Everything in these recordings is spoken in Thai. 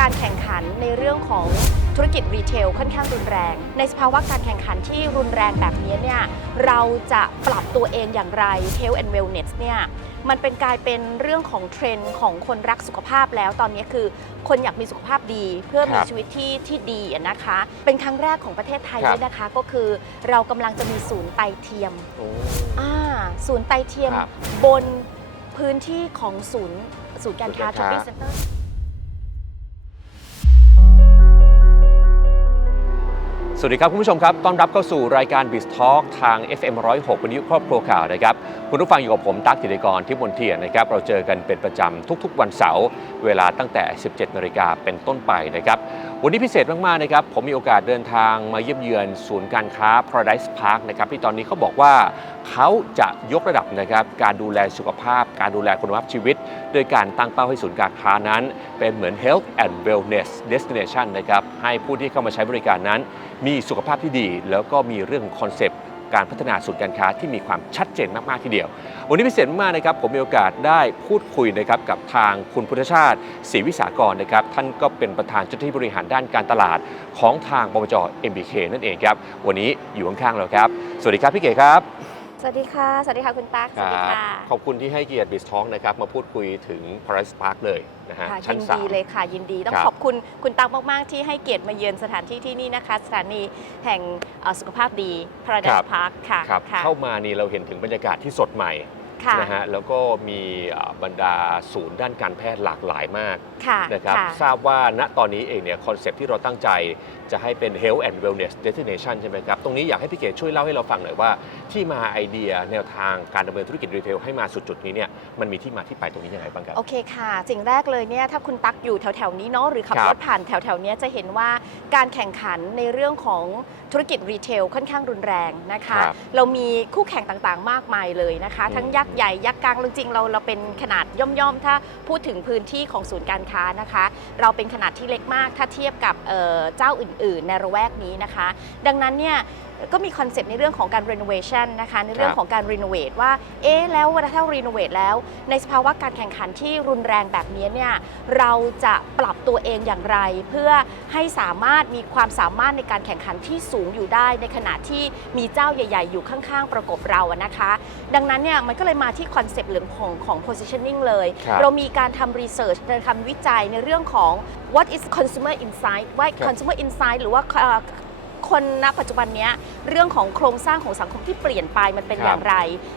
การแข่งขันในเรื่องของธุรกิจรีเทลค่อนข้างรุนแรง ในสภาวะการแข่งขันที่รุนแรงแบบนี้เนี่ยเราจะปรับตัวเองอย่างไร Health and Wellness เนี่ยมันเป็นกลายเป็นเรื่องของเทรนด์ของคนรักสุขภาพแล้วตอนนี้คือ คนอยากมีสุขภาพดีเพื่อมีครับชีวิตที่ที่ดีอะนะคะ เป็นครั้งแรกของประเทศไทยครับด้วยนะคะ ก็คือเรากำลังจะมีศูนย์ไตเทียมโอ้อ่าศูนย์ไตเทียมครับบนพื้นที่ของศูนย์ศูนย์การค้าศูนย์ shopping การค้า center สวัสดีครับคุณผู้ชมครับ ต้อนรับเข้าสู่รายการ b i z Talk ทาง FM 106วันนี้ครอบครัวข่าวนะครับ คุณผู้ฟังอยู่กับผมตั๊กธิติกรที่บนเทียนนะครับ เราเจอกันเป็นประจำทุกๆ วันเสาร์ เวลาตั้งแต่ 17 นาฬิกาเป็นต้นไปนะครับ วันนี้พิเศษมากๆนะครับ ผมมีโอกาสเดินทางมาเยี่ยมเยือนศูนย์การค้า Paradise Park นะครับที่ตอนนี้เขาบอกว่าเขาจะยกระดับนะครับการดูแลสุขภาพ การดูแลคุณภาพชีวิต โดยการตั้งเป้าให้ศูนย์การค้านั้น เป็นเหมือน Health and Wellness Destination นะครับให้ผู้ที่เข้ามาใช้บริการนั้น มีสุขภาพที่ดี แล้วก็มีเรื่องของคอนเซปต์ การพัฒนาศูนย์การค้าที่มีความชัดเจนมากๆทีเดียว วันนี้พิเศษมากนะครับผมมีโอกาสได้พูดคุยนะครับกับทางคุณพุทธชาติศรีวิสากรนะครับท่านก็เป็นประธานเจ้าหน้าที่บริหารด้านการตลาดของทางบมจ MBK นั่นเองครับวันนี้อยู่ข้างๆเราครับ สวัสดีครับพี่เก๋ครับ สวัสดีค่ะ สวัสดีค่ะ คุณตั๊กสวัสดีค่ะ ขอบคุณที่ให้เกียรติบิสท้องนะครับ มาพูดคุยถึง Paradise Park เลยนะฮะค่ะชั้นยินสาดีมเลยค่ะ ยินดี ต้อคงรับขอบคุณคุณตั๊กมาก ๆ ที่ให้เกียรติมาเยือนสถานที่ที่นี่นะคะ สถานีแห่งเอ่อสุขภาพดี Paradise Park ค่ะครับค่ะ เข้ามานี่เราเห็นถึงบรรยากาศที่สดใหม่ ค่ะนะฮะแล้วก็มีอ่าบรรดาศูนย์ด้านการแพทย์หลากหลายมากค่ะนะครับค่ะทราบว่าณตอนนี้เองเนี่ยคอนเซปต์ที่เราตั้งใจจะให้เป็น Health and Wellness Destination ใช่ไหมครับ ตรงนี้อยากให้พี่เกดช่วยเล่าให้เราฟังหน่อยว่า ที่มาไอเดียแนวทางการดำเนินธุรกิจรีเทลให้มาสุดจุดนี้เนี่ยมันมีที่มาที่ไปตรงนี้ยังไงบ้างครับ โอเคค่ะ สิ่งแรกเลยเนี่ยถ้าคุณตักอยู่แถวๆนี้เนาะหรือขับครับรถผ่านแถวๆเนี้ยจะเห็นว่าการแข่งขันในเรื่องของธุรกิจรีเทลค่อนข้างรุนแรงนะคะ ครับเรามีคู่แข่งต่างๆ มากมายเลยนะคะ อืมทั้งยักษ์ใหญ่ยักษ์กลางจริงๆเราเราเป็นขนาดย่อมๆ ถ้าพูดถึงพื้นที่ของศูนย์การค้านะคะ เราเป็นขนาดที่เล็กมาก ถ้าเทียบกับเอ่อเจ้าอื่นๆ ในระแวกนี้นะคะ ดังนั้นเนี่ยก็มีคอนเซปต์ในเรื่องของการ renovation นะคะในเรื่องครับ ของการ renovate ว่าเอ๊ะแล้วเวลาถ้า renovate แล้ว ในสภาวะการแข่งขันที่รุนแรงแบบนี้เนี่ยเราจะปรับตัวเองอย่างไร เพื่อให้สามารถมีความสามารถในการแข่งขันที่สูงอยู่ได้ในขณะที่มีเจ้าใหญ่ ๆ อยู่ข้างๆ ประกบเราอะนะคะ ดังนั้นเนี่ยมันก็เลยมาที่คอนเซปต์เรื่องของของ positioning เลย ครับเรามีการทำ research การทำวิจัยในเรื่องของ what is consumer insight ว่า ครับ consumer insight หรือว่าเอ่อคนณปัจจุบันเนี้ยเรื่องของโครงสร้างของสังคมที่เปลี่ยนไปมันเป็นครับ อย่างไร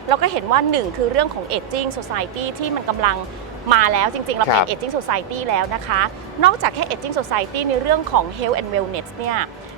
เราก็เห็นว่าหนึ่งคือเรื่องของ aging society ที่มันกำลังมาแล้วจริงๆ เราเป็นครับ aging society แล้วนะคะ นอกจากแค่ aging society ในเรื่องของ health and wellness เนี่ย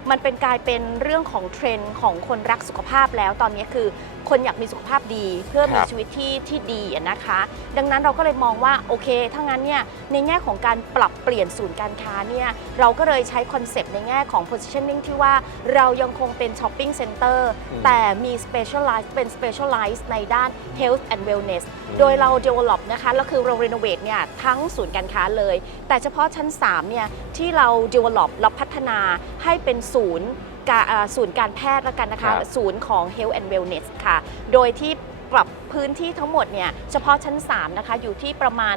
มันเป็นกลายเป็นเรื่องของเทรนด์ของคนรักสุขภาพแล้วตอนนี้คือคนอยากมีสุขภาพดีเพื่อมีครับ ชีวิตที่ที่ดีอะนะคะ ดังนั้นเราก็เลยมองว่าโอเคถ้างั้นเนี่ยในแง่ของการปรับเปลี่ยนศูนย์การค้าเนี่ยเราก็เลยใช้คอนเซปต์ในแง่ของ positioning ที่ว่าเรายังคงเป็น shopping center อืมแต่มี specialize เป็น specialize ในด้าน health and wellness อืมโดยเรา develop นะคะแล้วคือเรา renovate เนี่ยทั้งศูนย์การค้าเลย แต่เฉพาะชั้น3เนี่ยที่เรา develop เราพัฒนาให้เป็นศูนย์การอ่าศูนย์การแพทย์แล้วกันนะครัคะบศูนย์ของ health and wellness ค่ะ โดยที่ ปรับพื้นที่ทั้งหมดเนี่ยเฉพาะชั้น 3 นะคะ อยู่ที่ประมาณ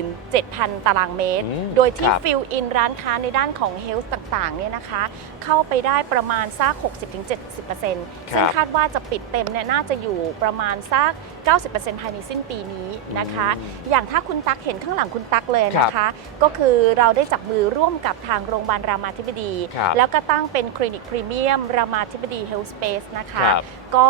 17,000 ตารางเมตร อืมโดยที่ครับ ฟิลอินร้านค้าในด้านของ health ต่างๆเนี่ยนะคะ เข้าไปได้ประมาณสัก 60-70%ซึ่งคาดว่าจะปิดเต็มเนี่ยน่าจะอยู่ประมาณสัก 90%ภายในสิ้นปีนี้นะคะ อืม อย่างถ้าคุณตักเห็นข้างหลังคุณตักเลยนะคะ ก็คือเราได้จับมือร่วมกับทางโรงพยาบาลรามาธิบดี ครับแล้วก็ตั้งเป็นคลินิกพรีเมียมรามาธิบดีเฮลท์สเปซนะคะ ครับก็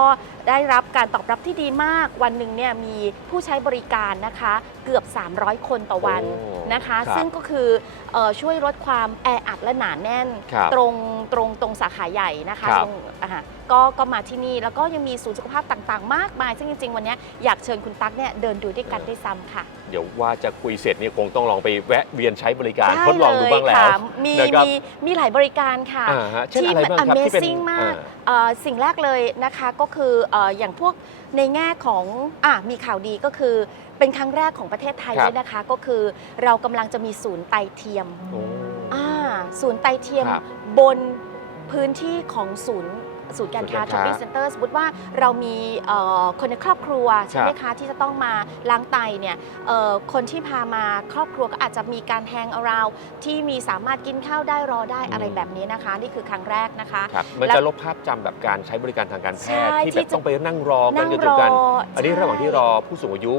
ได้รับการตอบรับที่ดีมาก วันหนึ่งเนี่ยมีผู้ใช้บริการนะคะเกือบ 300 คนต่อวันโอ้นะคะ ครับซึ่งก็คือเออช่วยลดความแออัดและหนาแน่น ครับตรงตรงตรงสาขาใหญ่นะคะครับ ตรงอ่าฮะก็ก็มาที่นี่แล้วก็ยังมีศูนย์สุขภาพต่างๆ มากมาย ซึ่งจริง ๆ วันเนี้ยอยากเชิญคุณตั๊กเนี่ยเดินดูด้วยกันด้วยซ้ำค่ะ เดี๋ยวว่าจะคุยเสร็จเนี่ยคงต้องลองไปแวะเวียนใช้บริการได้ทดลองดูบ้างแล้วค่ะมีนะครับมีมีหลายบริการค่ะอ่าฮะเช่นที่อะไรมันบ้างครับที่เป็น Amazing มากอ่เอ่อสิ่งแรกเลยนะคะก็คือเอ่ออย่างพวกในแง่ของอะมีข่าวดีก็คือเป็นครั้งแรกของประเทศไทยครับ ด้วยนะคะ ก็คือเรากำลังจะมีศูนย์ไตเทียมโอ้ อ่าศูนย์ไตเทียมครับบนพื้นที่ของศูนย์ศูนย์การค้า ศูนย์ช็อปการค้าปิ้งเซ็นเตอร์สมมติว่าเรามีเอ่อคนในครอบครัวใช่ไหมคะที่จะต้องมาล้างไตเนี่ยเอ่อคนที่พามาครอบครัวก็อาจจะมีการแฮงเอาราวที่มีสามารถกินข้าวได้รอได้อะไรแบบนี้นะคะ นี่คือครั้งแรกนะคะ ครับมันแล้วจะลบภาพจำแบบการใช้บริการทางการแพทย์ใช่ที่ที่แบบจะ ต้องไปนั่งรอกันนั่งจนรถึองกัน อันนี้ใช่ระหว่างที่รอผู้สูงอายุ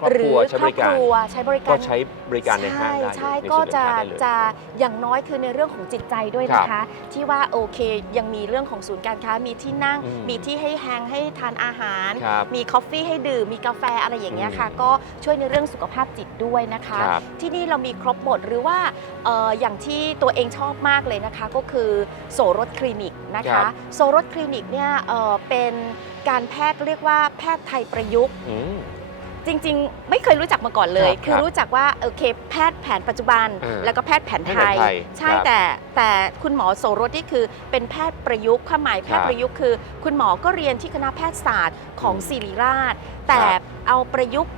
ครอบหครืรัวอใช้ครบอบริคการ รัวใช้บริการก็ใช้บริการในห้างได้ใช่ในก็ศูนย์จะการค้าได้เลย จะอย่างน้อยคือในเรื่องของจิตใจด้วยนะคะ ที่ว่าโอเคยังมีเรื่องของศูนย์การค้ามีที่นั่ง อืมมีที่ให้แฮงให้ทานอาหาร ครับมีคอฟฟี่ให้ดื่ม มีกาแฟอะไรอย่างเงี้ยค่ะอืมก็ช่วยในเรื่องสุขภาพจิตด้วยนะคะ ครับที่นี่เรามีครบหมดหรือว่าเอออย่างที่ตัวเองชอบมากเลยนะคะ ก็คือโสรถคลินิกนะครัคะ บ โสรถคลินิกเนี่ยเอ่อเป็นการแพทย์เรียกว่าแพทย์ไทยประยุกต์ อืม จริงๆ ไม่เคยรู้จักมาก่อนเลย ครับคือรู้จักว่าโอเคแพทย์แผนปัจจุบัน อ่าแล้วก็แพทย์แผนไทแพทย์แผนยไทยใช่ครับแต่แต่คุณหมอโสรสนี่คือเป็นแพทย์ประยุกต์ความหมายแพทครัย์บประยุกต์คือ คุณหมอก็เรียนที่คณะแพทยศาสตร์ของอืมศิริราช แต่ครับเอาประยุกต์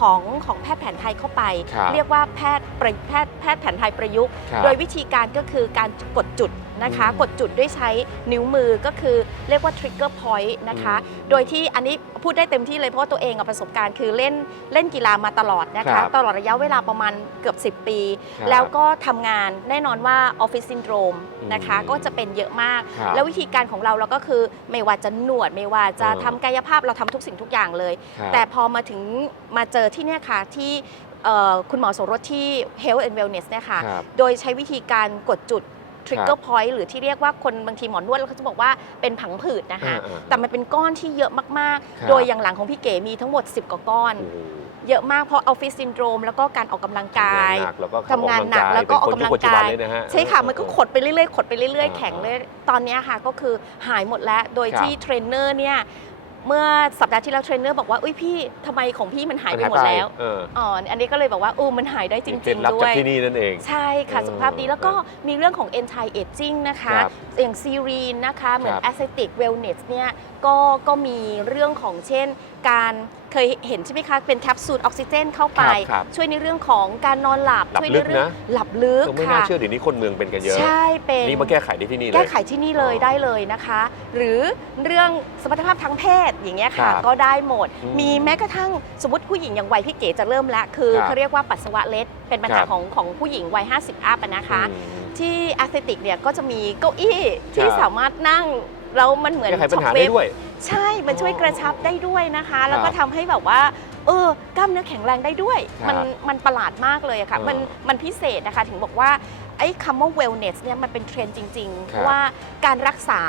ของของแพทย์แผนไทยเข้าไป ครับ เรียกว่าแพทย์ประแพทย์แพทย์แผนไทยประยุกต์ ครับ โดยวิธีการก็คือการกดจุด นะคะอืมกดจุดด้วยใช้นิ้วมือก็คือเรียกว่า trigger point นะคะอืมโดยที่อันนี้พูดได้เต็มที่เลยเพราะว่าตัวเองอะประสบการณ์คือเล่นเล่นกีฬามาตลอดนะครัคะบตลอดระยะเวลาประมาณเกือบ 10 ปีครับแล้วก็ทำงานแน่นอนว่าออฟฟิศซินโดรมอืมนะคะก็จะเป็นเยอะมากครับแล้ววิธีการของเราเราก็คือไม่ว่าจะหนวดไม่ว่าจะเออทำกายภาพเราทำทุกสิ่งทุกอย่างเลยครับแต่พอมาถึงมาเจอที่เนี่ยค่ะที่เอ่อคุณหมอโสรสที่ Health and Wellness เนี่ยค่ะครับโดยใช้วิธีการกดจุด ครั trigger บ point หรือที่เรียกว่าคนบางทีหมอนวดแล้วเขาจะบอกว่าเป็นผังผืดนะคะอ่าๆแต่มันเป็นก้อนที่เยอะมากครับๆโดยอย่างหลังของพี่เก๋มีทั้งหมด 10 กว่าก้อนโอ้โหเยอะมากเพราะออฟฟิศซินโดรมแล้วก็การออกกำลังกายทำงานหนักแล้วก็ทำงานหนักแล้วก็ออกกำลังเป็นคนยุคปัจจุบันกายเลยนะฮะใช่ค่ะเออมันก็ขดไปเรื่อยๆขดไปเรื่อยอ่าๆแข็งเลยตอนเนี้ยค่ะก็คือหายหมดแล้วโดยครับที่เทรนเนอร์เนี่ย เมื่อสัปดาห์ที่แล้วเทรนเนอร์บอกว่าอุ้ยพี่ทำไมของพี่มันหายไปหมดแล้วเอออ๋ออันนี้ก็เลยบอกว่าอู้มันหายได้จเคล็ริดงลับๆด้จาวยกที่นี่นั่นเอง ใช่ค่ะเออสุขภาพดีแล้วก็มีเรื่องของ anti aging นะคะ ครับอย่างซีรีนนะคะ เหมือน ครับ aesthetic wellness เนี่ยก็ก็มีเรื่องของเช่นการ เคยเห็นใช่ไหมคะ เป็นแคปซูลออกซิเจนเข้าไป ครับครับช่วยในเรื่องของการนอนหลับหลับช่วยลึในกเรื่องนะ หลับลึกเออไม่น่าค่ะเชื่อเดี๋ยวนี้คนเมืองเป็นกันเยอะ ใช่เป็น นี่มาแก้ไขได้ที่นี่เลย แก้ไขที่นี่เลยอ๋อได้เลยนะคะ หรือเรื่องสมรรถภาพทางเพศอย่างเงี้ยค่ะ ครับก็ได้หมด อืมมีแม้กระทั่งสมมติผู้หญิงอย่างวัยพี่เก๋จะเริ่มแล้วคือครับเขาเรียกว่าปัสสาวะเล็ดเป็นปัญหาครับ ของของผู้หญิงวัย 50 อัพอะนะคะ อืม ที่แอสเซติกเนี่ยก็จะมีเก้าอี้ที่ครับสามารถนั่ง แล้วมันเหมือนแก้ไขปัญหาช็อคเวได้ฟด้วย ใช่มันช่วยกระชับได้ด้วยนะคะ แล้วก็ครับทำให้แบบว่า เออกล้ามเนื้อแข็งแรงได้ด้วย ครับมันมันประหลาดมากเลยอะค่ะเออมันมันพิเศษนะคะ ถึงบอกว่า ไอ้คำว่า wellness เนี่ยมันเป็นเทรนด์จริงๆเพครับราะว่าการรักษา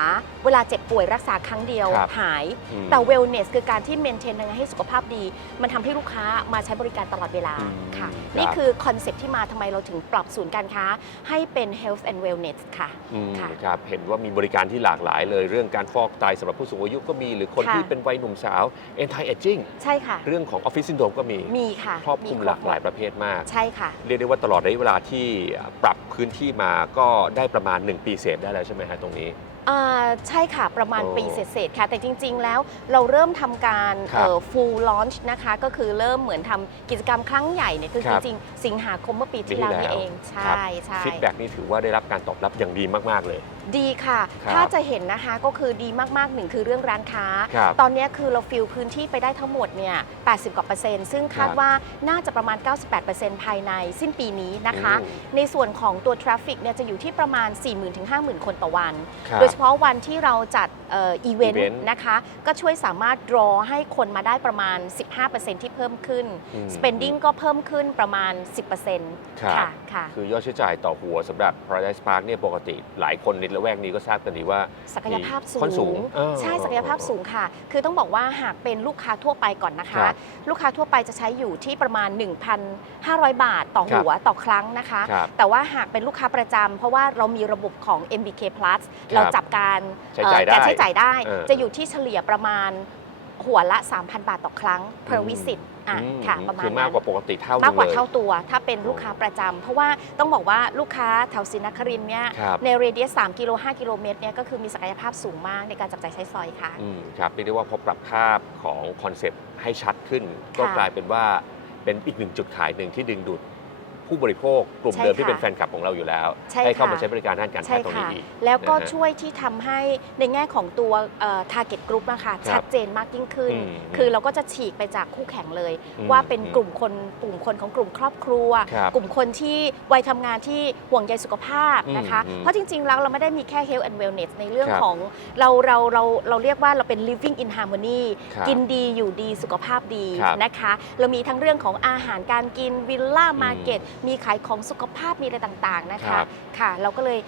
เวลาเจ็บป่วยรักษาครั้งเดียวครับหาย อืมแต่ wellness คือการที่ maintain ยังไงให้สุขภาพดี มันทำให้ลูกค้ามาใช้บริการตลอดเวลาอืมค่ะ ครับ นี่คือคอนเซ็ปต์ที่มาทำไมเราถึงปรับศูนย์การค้า ให้เป็น health and wellness ค่ะ อืมค่ะครับเห็นว่ามีบริการที่หลากหลายเลย เรื่องการฟอกไตสำหรับผู้สูงอายุก็มี หรือคนค่ะ ที่เป็นวัยหนุ่มสาว anti aging ใช่ค่ะ เรื่องของออฟฟิศซินโดรมก็มีมีค่ะครอบคลุมหลากหลายประเภทมาก ใช่ค่ะ เรียกได้ว่าตลอดระยะเวลาที่ปรับพื้นื้นที่มาก็ได้ประมาณ 1 ปีเศษได้แล้วใช่ไหมฮะตรงนี้ อ่าใช่ค่ะ ประมาณโอ้ปีเศษๆค่ะ แต่จริง ๆ แล้วเราเริ่มทำการครับ ฟูลลอนช์นะคะ ก็คือเริ่มเหมือนทำกิจกรรมครั้งใหญ่เนี่ยคือครัจบริงๆ สิงหาคมเมื่อปีปีที่ที่แล้วแล้วนี่เอง ใช่ใช่ ฟีดแบ็กนี่ถือว่าได้รับการตอบรับอย่างดีมาก ๆ เลย ดีค่ะ ครับถ้าจะเห็นนะคะก็คือดีมากๆหนึ่งคือเรื่องร้านค้า ครับตอนนี้คือเราฟิลพื้นที่ไปได้ทั้งหมดเนี่ย 80 กว่าเปอร์เซ็นต์ ซึ่งคาดครับว่าน่าจะประมาณ 98%ภายในสิ้นปีนี้นะคะ อืม ในส่วนของตัวทราฟฟิกเนี่ยจะอยู่ที่ประมาณ 40,000ถึง50,000 คนต่อวัน ครับ โดยเฉพาะวันที่เราจัดเอีเวนต์ event นะคะ ก็ช่วยสามารถ draw ให้คนมาได้ประมาณ 15%ที่เพิ่มขึ้น อืม spending ก็เพิ่มขึ้นประมาณ 10%ครับค่ะค่ะ คือยอดใช้จ่ายต่อหัวสำหรับ Paradise Park เนี่ยปกติหลายคนในละแวกนี้ก็ทราบกันดีว่า ศักยภาพสูค่อนสูงงเออใช่ศักยภาพสูงค่ะ คือต้องบอกว่าหากเป็นลูกค้าทั่วไปก่อนนะครัคะบลูกค้าทั่วไปจะใช้อยู่ที่ประมาณ 1,500 บาทต่อหัวต่อครั้งนะคะ ครับแต่ว่าหากเป็นลูกค้าประจำเพราะว่าเรามีระบบของ MBK Plus ครับเราจับการใช้จ่ายเอ่อการได้ใช้จ่ายได้ เออจะอยู่ที่เฉลี่ยประมาณหัวละ 3,000 บาทต่อครั้ง per อืม visit อะอืมค่ะประมาคืณอมากนั้นกว่าปกติเท่านึงมากกว่าลย เท่าตัว ถ้าเป็นลูกค้าประจำเพราะว่าต้องบอกว่าลูกค้าแถวศรีนครินทร์เนี่ยครับ ในเรเดียส3กิโล5กิโลเมตรเนี่ยก็คือมีศักยภาพสูงมากในการจับจ่ายใช้สอยค่ะ อืมครับเรียกได้ว่าพอปรับภาพของคอนเซปต์ให้ชัดขึ้น ก็ค่ะกลายเป็นว่าเป็นอีกหนึ่งจุดขายหนึ่งที่ดึงดูด ผู้บริโภคกลุ่มใช่เดิมที่ค่ะเป็นแฟนคลับของเราอยู่แล้วใช่ให้เข้าค่ะมาใช้บริการด้านการแพใช่ทย์ตรงนี้ค่ะอีกแล้วก็นะฮะช่วยที่ทำให้ในแง่ของตัวเอ่อ target group นะคะครับชัดเจนมากยิ่งขึ้นอืมคือเราก็จะฉีกไปจากคู่แข่งเลยอืมว่าเป็นอืมกลุ่มคนกลุ่มคนของกลุ่มครอบครัวครับกลุ่มคนที่วัยทำงานที่ห่วงใยสุขภาพนะคะอืมเพราะจริง ๆ แล้วเราไม่ได้มีแค่ health and wellness ในเรื่องครับของเราเราเราเราเรียกว่าเราเป็น living in harmony ครับกินดีอยู่ดีสุขภาพดีครับนะคะ เรามีทั้งเรื่องของอาหารการกินวิลล่าอืมมาร์เก็ตมีขายของสุขภาพมีอะไรต่างๆนะครัคะบค่ะ เราก็เลย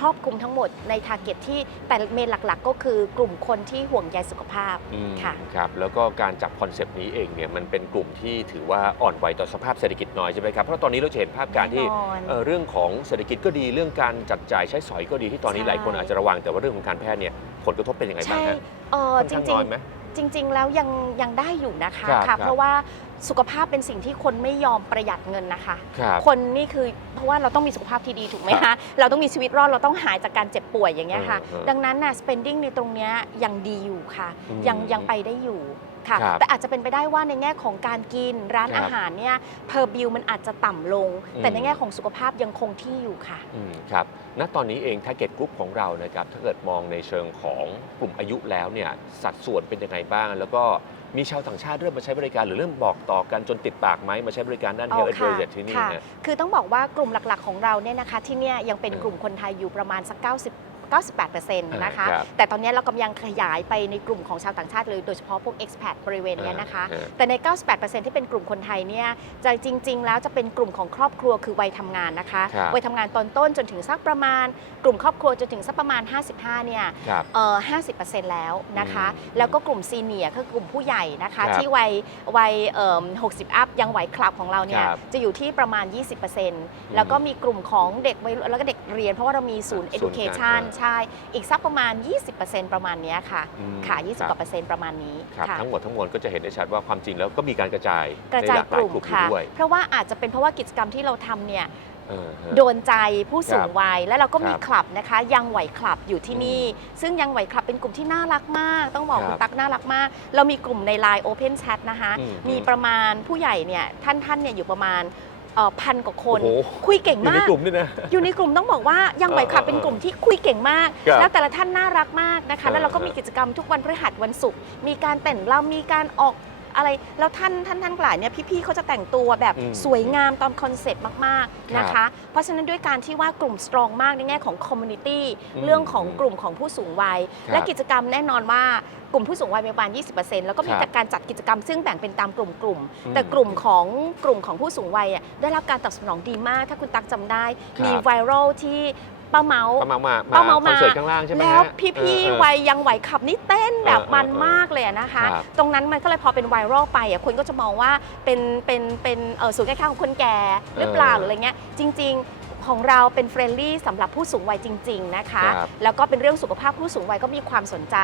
ครอบคลุมทั้งหมดในทาร์เก็ตที่แต่เมนหลักๆ ก็คือกลุ่มคนที่ห่วงใยสุขภาพ อืมค่ะ ครับ แล้วก็การจับคอนเซปต์นี้เองเนี่ยมันเป็นกลุ่มที่ถือว่าอ่อนไหวต่อสภาพเศรษฐกิจน้อยใช่ไหมครับ เพราะตอนนี้เราจะเห็นภาพการที่แน่นอน เอ่อเรื่องของเศรษฐกิจก็ดีเรื่องการจัดจ่ายใช้สอยก็ดีที่ตอนนี้ใช่ หลายคนอาจจะระวังแต่ว่าเรื่องของการแพทย์เนี่ยผลกระทบเป็นยังไงบ้างใช่ฮะเออค่อนจข้างริน้งอยไหมๆจริง ๆ แล้วยังยังได้อยู่นะคะครับครัค่ะบเพราะว่า สุขภาพเป็นสิ่งที่คนไม่ยอมประหยัดเงินนะคะ ครับคนนี่คือเพราะว่าเราต้องมีสุขภาพที่ดีถูกไหมครัคะบเราต้องมีชีวิตรอดเราต้องหายจากการเจ็บป่วยอย่างเงี้ยค่ะเออเออดังนั้นน่ะ spending ในตรงเนี้ยยังดีอยู่ค่ะ อืมยังยังไปได้อยู่ค่ะ ครับแต่อาจจะเป็นไปได้ว่าในแง่ของการกินร้านครับอาหารเนี่ย per bill มันอาจจะต่ำลง อืม แต่ในแง่ของสุขภาพยังคงที่อยู่ค่ะ อืมครับณตอนนี้เอง t a r g e t group ของเรานะครับถ้าเกิดมองในเชิงของกลุ่มอายุแล้วเนี่ยสัดส่วนเป็นยังไงบ้าง แล้วก็ มีชาวต่างชาติเริ่มมาใช้บริการ หรือเริ่มบอกต่อกันจนติดปากไหมมาใช้บริการด้านอ๋ Health อ and ค่ะ Wellness ที่นี่ค่ะนะคือต้องบอกว่ากลุ่มหลักๆของเราเนี่ยนะคะที่เนี่ยยังเป็นเออกลุ่มคนไทยอยู่ประมาณสัก 90 98%นะคะ ครับแต่ตอนนี้เรากำลังขยายไปในกลุ่มของชาวต่างชาติเลย โดยเฉพาะพวก expat บริเวณเนี้ยนะคะ เออ แต่ใน 98%ที่เป็นกลุ่มคนไทยเนี่ยจะจริง ๆ แล้วจะเป็นกลุ่มของครอบครัวคือวัยทำงานนะคะครับ วัยทำงานตอนต้นจนถึงสักประมาณ กลุ่มครอบครัวจนถึงสักประมาณ 55 เนี่ย ครับ เอ่อ50%แล้วนะคะอืมแล้วก็กลุ่มซีเนียร์คือกลุ่มผู้ใหญ่นะคะ ครับที่วัยวัยเอิ่ม60 อัพยังไหวคลับของเราเนี่ยครับจะอยู่ที่ประมาณ 20%แล้วก็มีกลุ่มของเด็กวัยรุ่นแล้วก็เด็กเรียนเพราะว่าเรามีศูนย์ ศูนย์การ education อ่าใช่ อีกสักประมาณ 20%ประมาณเนี้ยค่ะอืมค่ะค20รับกว่าเปอร์เซ็นต์ประมาณนี้ครับค่ะ ทั้งหมดทั้งมวลก็จะเห็นได้ชัดว่าความจริงแล้วก็มีการกระจายกระในจาหยลากหลายกลุ่มกลุ่มอยู่ค่ะด้วยเพราะว่าอาจจะเป็นเพราะว่ากิจกรรมที่เราทำเนี่ย เออฮะ โดนใจผู้สูคงรับวัย และเราก็มีครับคลับนะคะ ยังไหวคลับอยู่ที่นี่ ซึ่งยังไหวคลับเป็นกลุ่มที่น่ารักมาก ต้องบอกครับคุณตั๊กน่ารักมาก เรามีกลุ่มใน Line Open Chat นะคะ อืมมีประมาณผู้ใหญ่เนี่ยท่านท่านเนี่ยอยู่ประมาณ พันกว่าคน โอ้โห คุยเก่งอยู่ในมาก กลุ่มด้วยนะ อยู่ในกลุ่มต้องบอกว่ายังไหวคลับเออเป็นกลุ่มที่คุยเก่งมาก ครับแล้วแต่ละท่านน่ารักมากนะคะ แล้วเราก็เออมีกิจกรรมทุกวันพฤหัสวันศุกร์มีการแต่งเรามีการออก อะไรแล้วท่านท่านท่านหลายเนี่ยพี่ๆเขาจะแต่งตัวแบบอืมสวยงามตามคอนเซ็ปต์มากๆนะครัคะบเพราะฉะนั้นด้วยการที่ว่ากลุ่มสตรองมากในแง่ของคอมมูนิตี้อืมเรื่องของกลุ่มของผู้สูงวัยครับและกิจกรรมแน่นอนว่ากลุ่มผู้สูงวัยมีประมาณ 20%แล้วก็มีครับการจัดกิจกรรมซึ่งแบ่งเป็นตามกลุ่มกลุ่มๆอืมแต่กลุ่มของกลุ่มของผู้สูงวัยอะได้รับการตอบสนองดีมาก ถ้าคุณตักจำได้ครับมีไวรัลที่ ป้าเมาส์ป้าเมามาป้าเมาคอนเสิร์ตข้างล่างใช่ไหมแล้วฮะพี่เออๆวัยยังไหวขับนี่เต้นแบบเออเออมันเออมากเลยอะนะคะครับตรงนั้นมันก็เลยพอเป็นไวรัลไปอะคนก็จะมองว่าเป็นเป็นเป็นเอ่อศูนย์การค้าของคนแก่หรือเปล่าเออหรืออะไรเงี้ยจริง ๆ ของเราเป็นเฟรนลี่สำหรับผู้สูงวัยจริง ๆ นะคะ ครับแล้วก็เป็นเรื่องสุขภาพผู้สูงวัยก็มีความสนใจ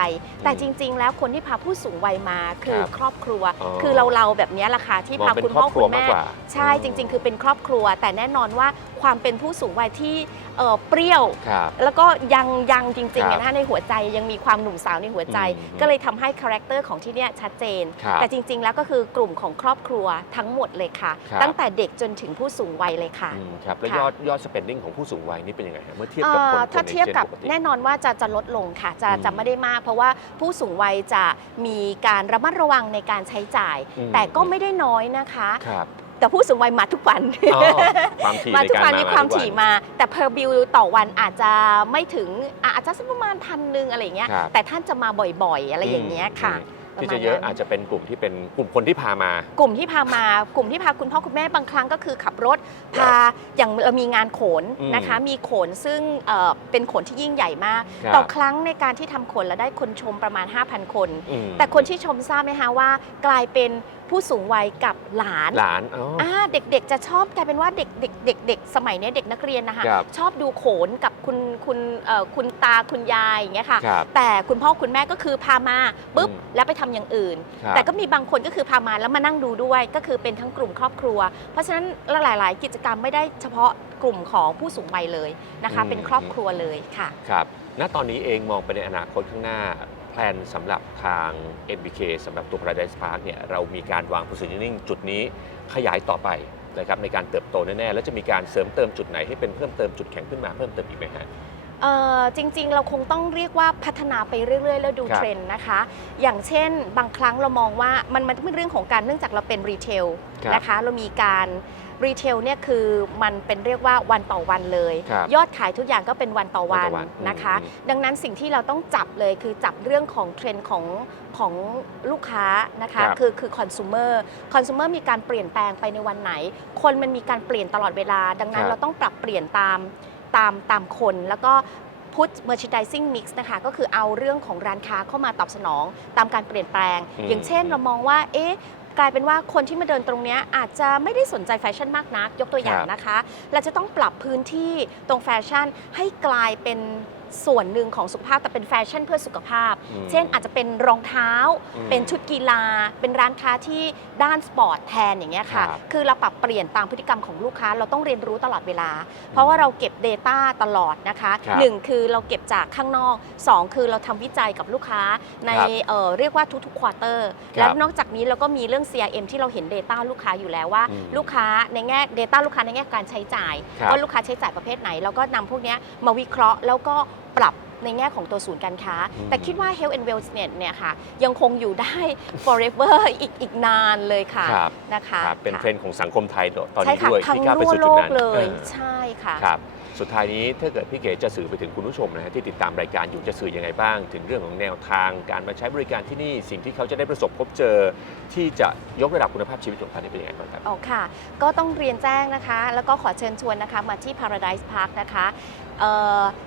แต่อืมจริง ๆ แล้วคนที่พาผู้สูงวัยมาคือครับครอบครัว อ๋อคือเราเราๆแบบเนี้ยแหละค่ะที่มองพาเป็นคุณครพ่ออบครัคุวณมากแม่กว่าใช่จริง ๆ คือเป็นครอบครัว แต่แน่นอนว่าความเป็นผู้สูงวัยที่เอ่อเปรี้ยว ครับ แล้วก็ยังยังจริงครัๆบเนี่ยนะคะในหัวใจยังมีความหนุ่มสาวในหัวใจ อืมก็เลยทำให้คาแรคเตอร์ของที่เนี่ยชัดเจน ครับแต่จริงๆ แล้วก็คือกลุ่มของครอบครัวทั้งหมดเลยค่ะ ครับ ตั้งแต่เด็กจนถึงผู้สูงวัยเลยค่ะ อืมครับแล้วค่ะ ยอดยอด spending ของผู้สูงวัยนี่เป็นยังไงฮะเมื่อเทียบเอ่กับคนอคนถ้าในเทียบกับจนปกติแน่นอนว่าจะจะลดลงค่ะจะอืมจะไม่ได้มาก เพราะว่าผู้สูงวัยจะมีการระมัดระวังในการใช้จ่ายอืมแต่ก็ไม่ได้น้อยนะคะครับแต่ผู้สูงวัยมาทุกวันอ๋อความถี่มาในทุกการวันมามีความทุกถี่มา แต่ per bill ต่อวันอาจจะไม่ถึงอะอาจจะสักประมาณพันหนึ่งอะไรอย่างเงี้ยครับแต่ท่านจะมาบ่อยๆ อะไรอย่างเงี้ยค่ะอืมประ ที่มาณจะเยอะนั้นอาจจะเป็นกลุ่มที่เป็นกลุ่มคนที่พามากลุ่มที่พามากลุ่มที่พาคุณพ่อคุณแม่บางครั้งก็คือขับรถพาอย่างเรามีงานโขนอืมนะคะ มีโขนซึ่งเอ่อเป็นโขนที่ยิ่งใหญ่มากครับต่อครั้งในการที่ทำโขนแล้วได้คนชมประมาณ 5,000 คนอืมแต่คนที่ชมทราบไหมคะว่ากลายเป็น ผู้สูงวัยกับหลานหลานอ๋ออ อ่าเด็กๆจะชอบกลายเป็นว่าเด็กเด็กเด็กเด็กสมัยเนี้ยเด็กนักเรียนนะคะครับ ชอบดูโขนกับคุณคุณเอ่อคุณตาคุณยายอย่างเงี้ยค่ะ ครับ แต่คุณพ่อคุณแม่ก็คือพามาปุ๊บอืม แล้วไปทำอย่างอื่น ครับ แต่ก็มีบางคนก็คือพามาแล้วมานั่งดูด้วย ก็คือเป็นทั้งกลุ่มครอบครัว เพราะฉะนั้นหลาย ๆ กิจกรรมไม่ได้เฉพาะกลุ่มของผู้สูงวัยเลยนะคะ อืม เป็นครอบครัวเลยค่ะ ครับณตอนนี้เองมองไปในอนาคตข้างหน้าแพ ลนสำหรับทาง MBK สำหรับตัว Paradise Park เนี่ยเรามีการวาง positioning จุดนี้ขยายต่อไปนะครับในการเติบโตแน่ๆ แล้วจะมีการเสริมเติมจุดไหนให้เป็นเพิ่มเติมจุดแข็งขึ้นมาเพิ่มเติมอีกไหมฮะ เอ่อจริงๆ เราคงต้องเรียกว่าพัฒนาไปเรื่อยๆ แล้วดูครับเทรนด์นะคะ อย่างเช่น บางครั้งเรามองว่ามันมันเป็นเรื่องของการเนื่องจากเราเป็นรีเทลครับนะคะ เรามีการ รีเทลเนี่ยคือมันเป็นเรียกว่าวันต่อวันเลย ครับยอดขายทุกอย่างก็เป็นวันต่อวัวันนต่อวันนะคะอืมดังนั้นสิ่งที่เราต้องจับเลยคือจับเรื่องของเทรนด์ของของลูกค้านะคะครับคือคือคอน sumer คอน sumer มีการเปลี่ยนแปลงไปในวันไหน คนมันมีการเปลี่ยนตลอดเวลา ดังนั้นครับ เราต้องปรับเปลี่ยนตามตามตามคนแล้วก็ put merchandising mix นะคะ ก็คือเอาเรื่องของร้านค้าเข้ามาตอบสนองตามการเปลี่ยนแปลง อืม อย่างเช่นเรามองว่าเอ๊ะ กลายเป็นว่าคนที่มาเดินตรงนี้อาจจะไม่ได้สนใจแฟชั่นมากนัก ยกตัวอย่างนะคะ เราจะต้องปรับพื้นที่ตรงแฟชั่นให้กลายเป็น ส่วนหนึ่งของสุขภาพแต่เป็นแฟชั่นเพื่อสุขภาพ อืมเช่นอาจจะเป็นรองเท้า อืมเป็นชุดกีฬา เป็นร้านค้าที่ด้านสปอร์ตแทนอย่างเงี้ยค่ะ ครับคือเราปรับเปลี่ยนตามพฤติกรรมของลูกค้า เราต้องเรียนรู้ตลอดเวลา เพราะว่าเราเก็บ Data ตลอดนะคะครับหนึ่งคือเราเก็บจากข้างนอก2คือเราทำวิจัยกับลูกค้าในครับเอ่อเรียกว่าทุกๆควอเตอร์ครับและนอกจากนี้เราก็มีเรื่อง CRM ที่เราเห็น Data ลูกค้าอยู่แล้วว่า อืมลูกค้าในแง่ Data ลูกค้าในแง่การใช้จ่ายครับ ว่าลูกค้าใช้จ่ายประเภทไหน แล้วก็นำพวกเนี้ยมาวิเคราะห์แล้วก็ ปรับในแง่ของตัวศูนย์การค้าอืมแต่คิดว่า Health and Wellness เนี่ยค่ะ ยังคงอยู่ได้ forever อีกอีกนานเลยค่ะครับนะคะครับเป็นค่ะเทรนด์ของสังคมไทยตอนใช่นี้ค่ะด้วยทั้งที่ก้าวไปทั่วสู่โลจุดกนั้นเลยออใช่ค่ะครับสุดท้ายนี้ถ้าเกิดพี่เก๋จะสื่อไปถึงคุณผู้ชมนะฮะที่ติดตามรายการอยู่จะสื่อยังไงบ้าง ถึงเรื่องของแนวทางการมาใช้บริการที่นี่สิ่งที่เขาจะได้ประสบพบเจอ ที่จะยกระดับคุณภาพชีวิตของเขาเนี่ยเป็นยังไงบ้างครับอ๋อค่ะ ก็ต้องเรียนแจ้งนะคะ แล้วก็ขอเชิญชวนนะคะมาที่ Paradise Park นะคะเอ่อ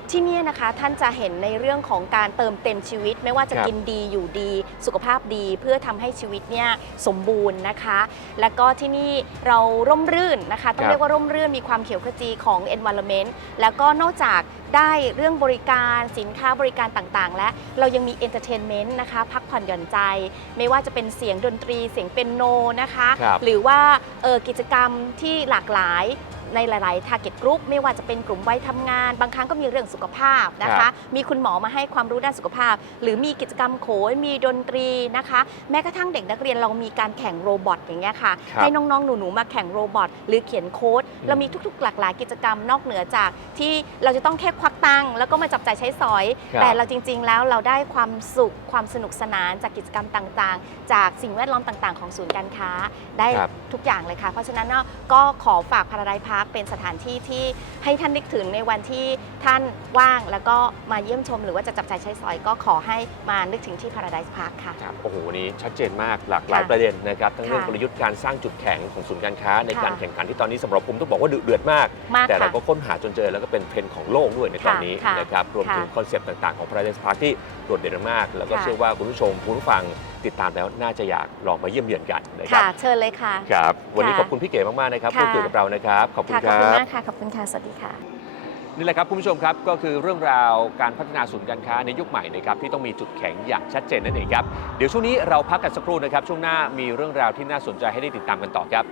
ที่เนี่ยนะคะท่านจะเห็นในเรื่องของการเติมเต็มชีวิต ไม่ว่าจะครับ กินดีอยู่ดี สุขภาพดีเพื่อทำให้ชีวิตเนี่ยสมบูรณ์นะคะ แล้วก็ที่นี่เราร่มรื่นนะคะ ต้อคงรับเรียกว่าร่มรื่นมีความเขียวขจีของ environment แล้วก็นอกจากได้เรื่องบริการสินค้าบริการต่างๆ และเรายังมี entertainment นะคะ พักผ่อนหย่อนใจ ไม่ว่าจะเป็นเสียงดนตรีเสียงเปียโนนะคะ ครับ หรือว่าเอ่อกิจกรรมที่หลากหลาย ในหลาย ๆ target group ไม่ว่าจะเป็นกลุ่มวัยทำงาน บางครั้งก็มีเรื่องสุขภาพนะครัคะ บมีคุณหมอมาให้ความรู้ด้านสุขภาพ หรือมีกิจกรรมโขนมีดนตรีนะคะ แม้กระทั่งเด็กนักเรียนเรามีการแข่งโรบอทอย่างเงี้ยค่ะครับให้น้อง ๆ หนู ๆ มาแข่งโรบอทหรือเขียนโค้ดอืมเรามีทุก ๆ หลากหลายกิจกรรมนอกเหนือจาก ที่เราจะต้องแค่ควักตังค์แล้วก็มาจับจ่ายใช้สอย ครับ แต่เราจริง ๆ แล้วเราได้ความสุขความสนุกสนานจากกิจกรรมต่าง ๆ จากสิ่งแวดล้อมต่าง ๆ ของศูนย์การค้าได้ ครับ ทุกอย่างเลยค่ะ เพราะฉะนั้นเนาะก็ขอฝากพาราไดพาร์คเป็นสถานที่ที่ให้ท่านนึกถึงในวันที่ท่านว่างแล้วก็มาเยี่ยมชม หรือว่าจะจับจ่ายใช้สอยก็ขอให้มานึกถึงที่พาราไดพาร์คค่ะ ครับโอ้โหวันนี้ชัดเจนมากหลากหลายค่ะประเด็นนะครับทั้งเรื่องค่ะกลยุทธ์การสร้างจุดแข็งของศูนย์การค้า ในค่ะการแข่งขันที่ตอนนี้สำหรับผมต้องบอกว่าดุเดือดมาก มากแต่เราค่ะ ก็ค้นหาจนเจอแล้วก็เป็นเทรนด์ของโลกด้วยในตอนนี้ค่ะนะครับรวมถึงค่ะคอนเซปต์ต่างๆของ Paradise Park ที่โดดเด่นมาก แล้วก็ค่ะเชื่อว่าคุณผู้ชมคุณผู้ฟัง ติดตามแล้วน่าจะอยากลองมาเยี่ยมเยือนกันนะครัค่ะบเชิญเลยค่ะ ครับ วันนี้ค่ะขอบคุณพี่เก๋มากๆนะครับค่ะ พูดคุยกับเรานะครับขอบคุณค่ะคขอบรัคุณบ มากค่ะ ขอบคุณค่ะ สวัสดีค่ะ นี่แหละครับคุณผู้ชมครับก็คือเรื่องราวการพัฒนาศูนย์การค้าในยุคใหม่นะครับที่ต้องมีจุดแข็งอย่างชัดเจนนั่นเองครับ เดี๋ยวช่วงนี้เราพักกันสักครู่นะครับ ช่วงหน้ามีเรื่องราวที่น่าสนใจให้ได้ติดตามกันต่อครับ